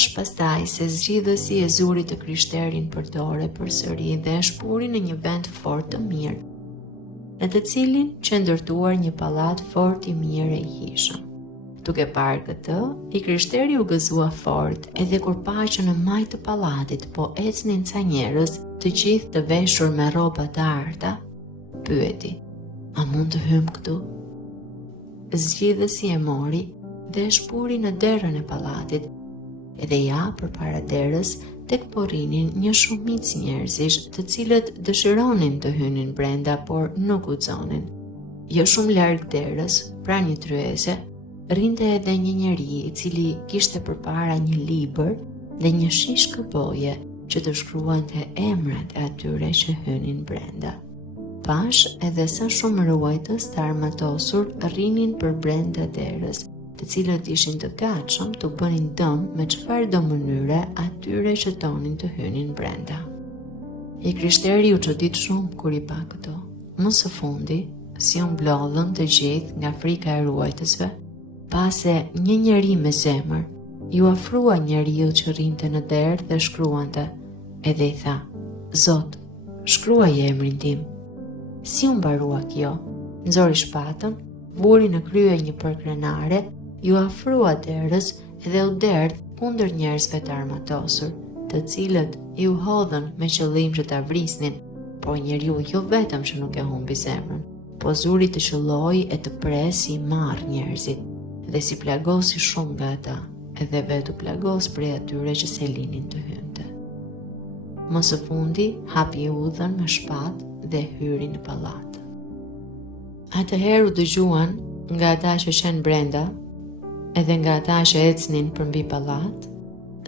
Thash pastaj se zgjidhësi e zuri të krishterin përdore përsëri dhe e shpuri në një vend fort të mirë, në të cilin që ndërtuar një pallat fort i mirë e i hishëm. Duke parë këtë, i krishteri u gëzua fort, edhe kur pa që në majtë të pallatit po ecnin ca njerëz, të gjithë të veshur me rroba të arta, pyeti: "A mund të hym këtu?" Zgjidhësi e mori dhe e shpuri në derën e pallatit, edhe ja përpara derës tek po rrinin një shumicë njerëzish, të cilët dëshironin të hynin brenda, por nuk guxonin. Jo shumë larg derës, pranë një tryeze, rrinte edhe një njeri i cili kishte përpara një libër dhe një shishkë boje që të shkruante emrat e atyre që hynin brenda. Pash edhe sa shumë ruajtës të armatosur rrinin për brenda derës, të cilët ishin të gatshëm të bënin dëm me çfarëdo mënyre atyre që donin të hynin brenda. I krishteri u çudit shumë kur i pa këto. Më së fundi, si u mblodhën të gjithë nga frika e ruajtësve, pase një njeri me zemër ju afrua njeriu që rrinte në derë dhe shkruante, edhe i tha: "Zot, shkruaj emrin tim." Si u mbarua kjo, nxori shpatën, vuri në krye një përkrenare, ju afrua derës edhe u derdh kundër njerëzve të armatosur, të cilët i u hodhën me qëllim që ta vrisnin, por njeriu jo vetëm që nuk e humbi zemrën, po zuri të qëlloi e të presi marr njerëzit, dhe si plagosi shumë nga ata, edhe vetë u plagos prej atyre që se linin të hynte. Më së fundi hapi udhën me shpatë dhe hyri në pallat. Atëherë u dëgjuan nga ata që qenë brenda, edhe nga ata që ecnin përmbi pallat,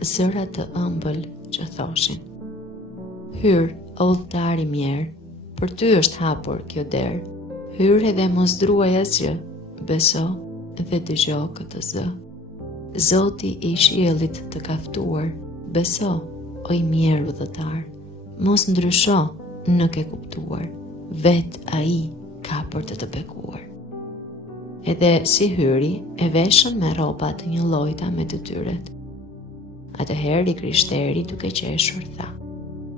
zëra të ëmbël që thoshin: "Hyr, o udhëtar i mirë, për ty është hapur kjo derë. Hyr edhe mos druaj asgjë, beso dhe dëgjo këtë zë. Zoti i qiellit të kaftuar, beso, o i mirë udhëtar, mos ndrysho në ke kuptuar, vet ai ka për të bekuar." Edhe si hyri, e veshën me rroba të një llojta me të tyret. Atëherë i krishteri duke qeshur tha: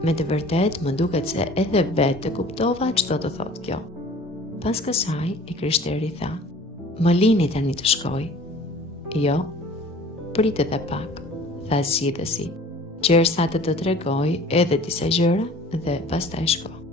"Me të vërtet më duket se edhe vetë kuptova ç'do të thotë kjo." Pas kësaj i krishteri tha: "Më lini tani të shkoj." "Jo, prit edhe pak," tha zgjidhësi, "qersa të tregoj edhe disa gjëra dhe pastaj shko."